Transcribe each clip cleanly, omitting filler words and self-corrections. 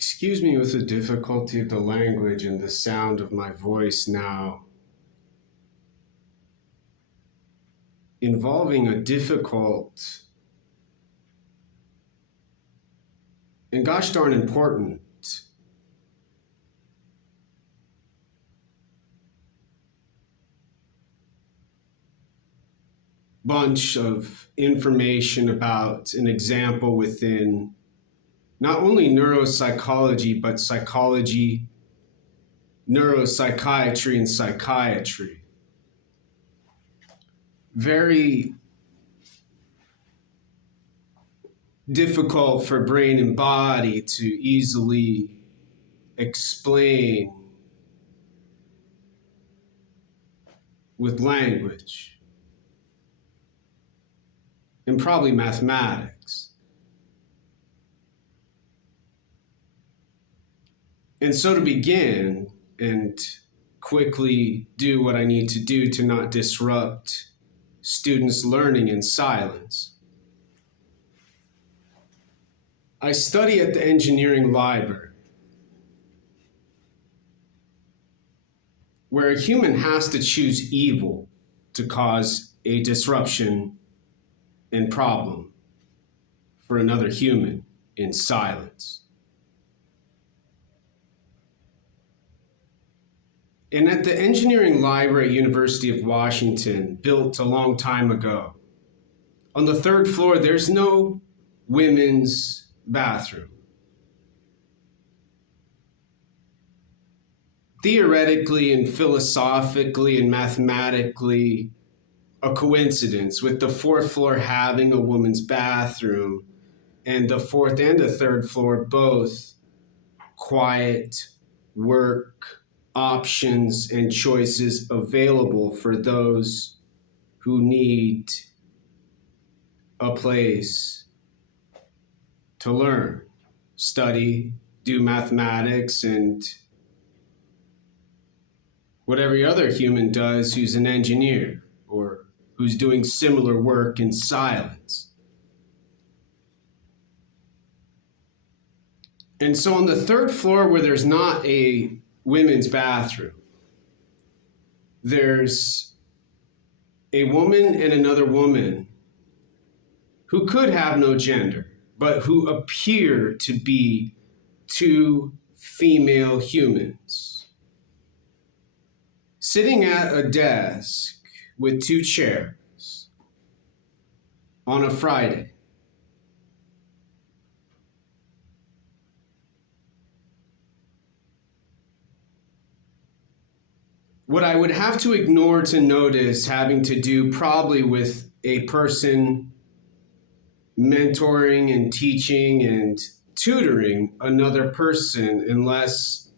Excuse me with the difficulty of the language and the sound of my voice now, involving a difficult and gosh darn important bunch of information about an example within not only neuropsychology, but psychology, neuropsychiatry, and psychiatry. Very difficult for brain and body to easily explain with language and probably mathematics. And so to begin and quickly do what I need to do to not disrupt students' learning in silence, I study at the engineering library, where a human has to choose evil to cause a disruption and problem for another human in silence. And at the engineering library at University of Washington, built a long time ago, on the third floor, there's no women's bathroom. Theoretically and philosophically and mathematically, a coincidence with the fourth floor having a woman's bathroom and the fourth and the third floor both quiet work options and choices available for those who need a place to learn, study, do mathematics, and what every other human does who's an engineer or who's doing similar work in silence. And so on the third floor, where there's not a women's bathroom, there's a woman and another woman who could have no gender, but who appear to be two female humans, sitting at a desk with two chairs on a Friday. What I would have to ignore to notice having to do probably with a person mentoring and teaching and tutoring another person, unless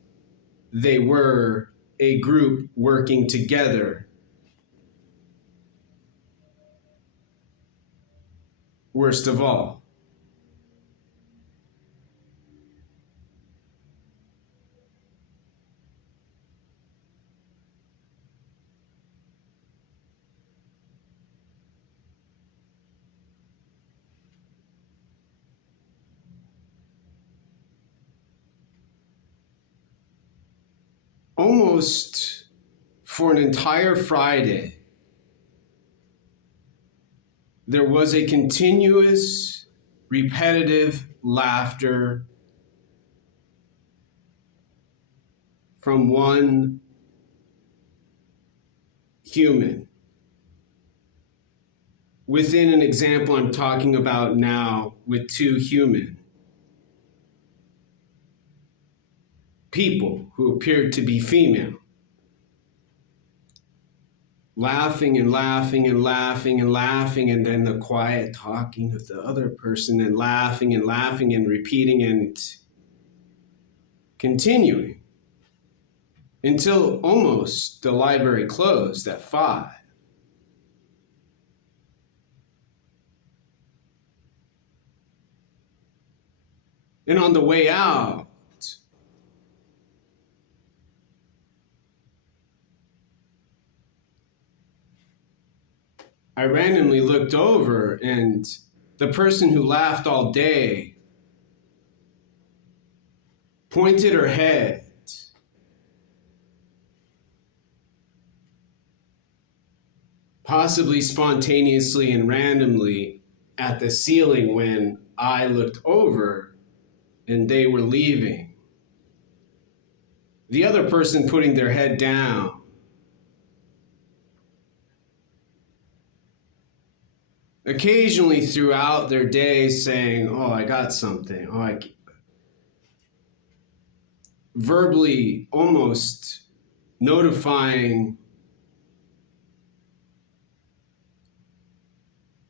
they were a group working together. Worst of all, almost for an entire Friday, there was a continuous, repetitive laughter from one human. Within an example I'm talking about now with two human people who appeared to be female, laughing and laughing and laughing and laughing, and then the quiet talking of the other person, and laughing and repeating and continuing until almost the library closed at 5. And on the way out, I randomly looked over, and the person who laughed all day pointed her head, possibly spontaneously and randomly, at the ceiling when I looked over and they were leaving. The other person putting their head down. Occasionally throughout their day saying, "Oh, I got something. Verbally almost notifying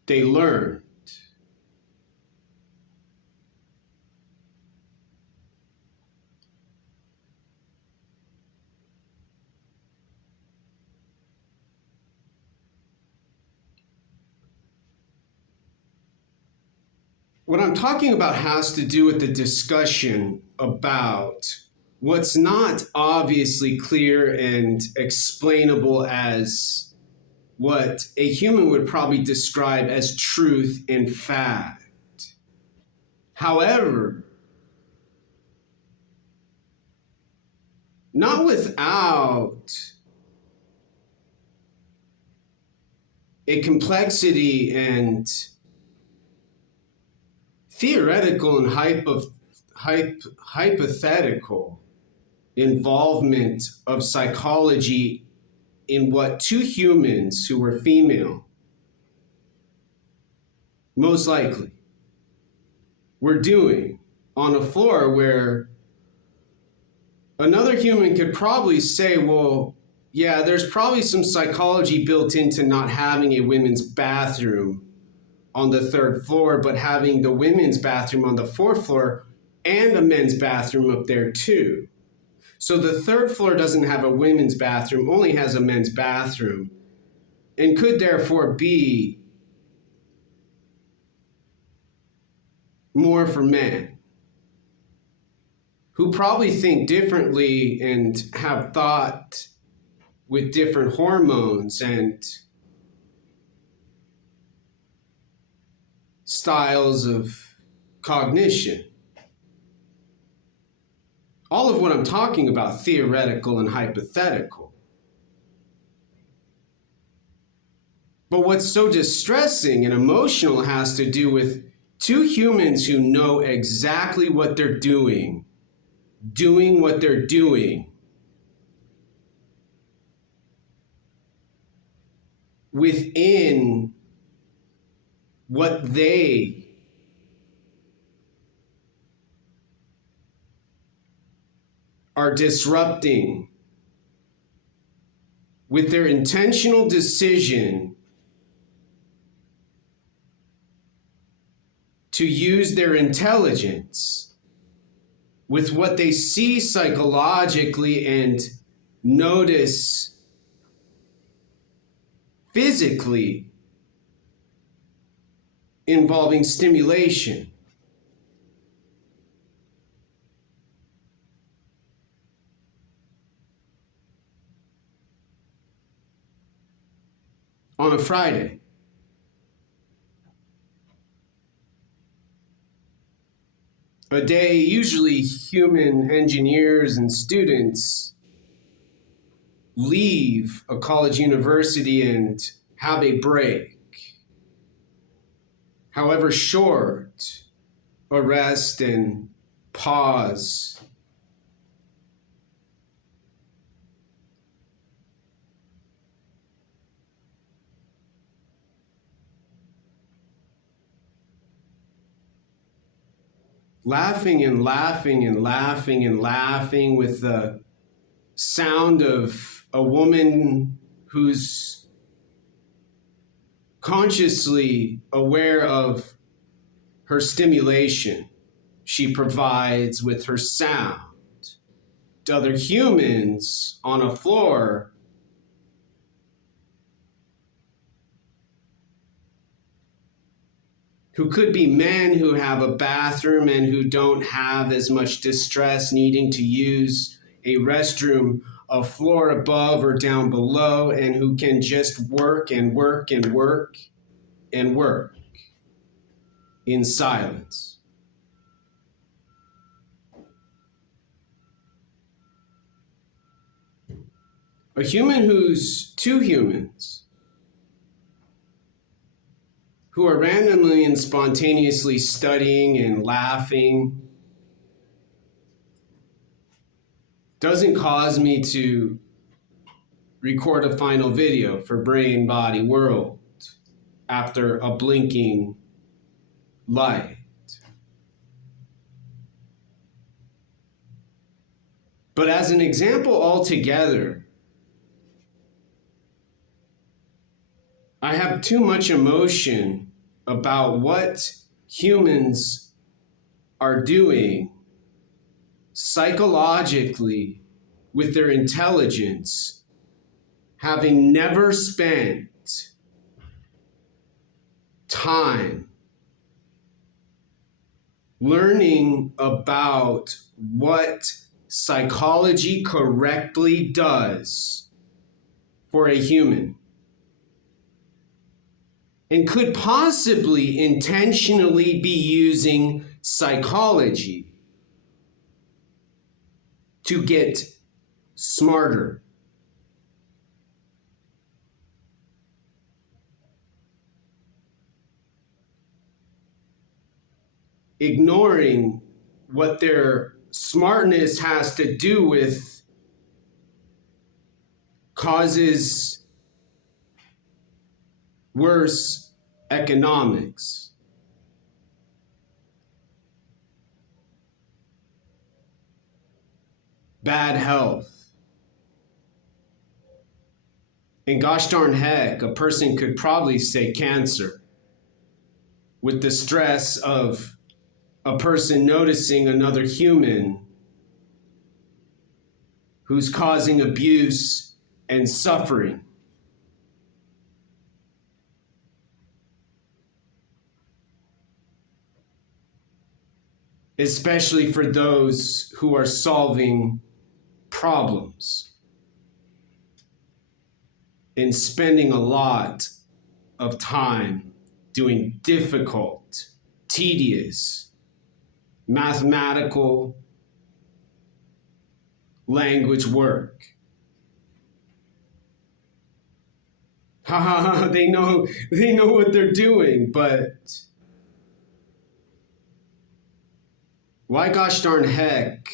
they learned. What I'm talking about has to do with the discussion about what's not obviously clear and explainable as what a human would probably describe as truth and fact. However, not without a complexity and theoretical and hypothetical involvement of psychology in what two humans who were female, most likely, were doing on a floor where another human could probably say, well, yeah, there's probably some psychology built into not having a women's bathroom on the third floor, but having the women's bathroom on the fourth floor and a men's bathroom up there too. So the third floor doesn't have a women's bathroom, only has a men's bathroom, and could therefore be more for men, who probably think differently and have thought with different hormones and styles of cognition. All of what I'm talking about, theoretical and hypothetical. But what's so distressing and emotional has to do with two humans who know exactly what they're doing what they're doing within what they are disrupting with their intentional decision to use their intelligence with what they see psychologically and notice physically involving stimulation. On a Friday. A day usually human engineers and students leave a college university and have a break. However short, a rest and pause. Laughing and laughing and laughing and laughing with the sound of a woman who's consciously aware of her stimulation she provides with her sound to other humans on a floor who could be men who have a bathroom and who don't have as much distress needing to use a restroom a floor above or down below, and who can just work and work and work and work in silence. A human who's two humans who are randomly and spontaneously studying and laughing doesn't cause me to record a final video for Brain Body World after a blinking light. But as an example altogether, I have too much emotion about what humans are doing psychologically with their intelligence, having never spent time learning about what psychology correctly does for a human, and could possibly intentionally be using psychology to get smarter. Ignoring what their smartness has to do with causes worse economics. Bad health. And gosh darn heck, a person could probably say cancer, with the stress of a person noticing another human who's causing abuse and suffering. Especially for those who are solving problems and spending a lot of time doing difficult, tedious, mathematical language work. They know what they're doing, but why gosh darn heck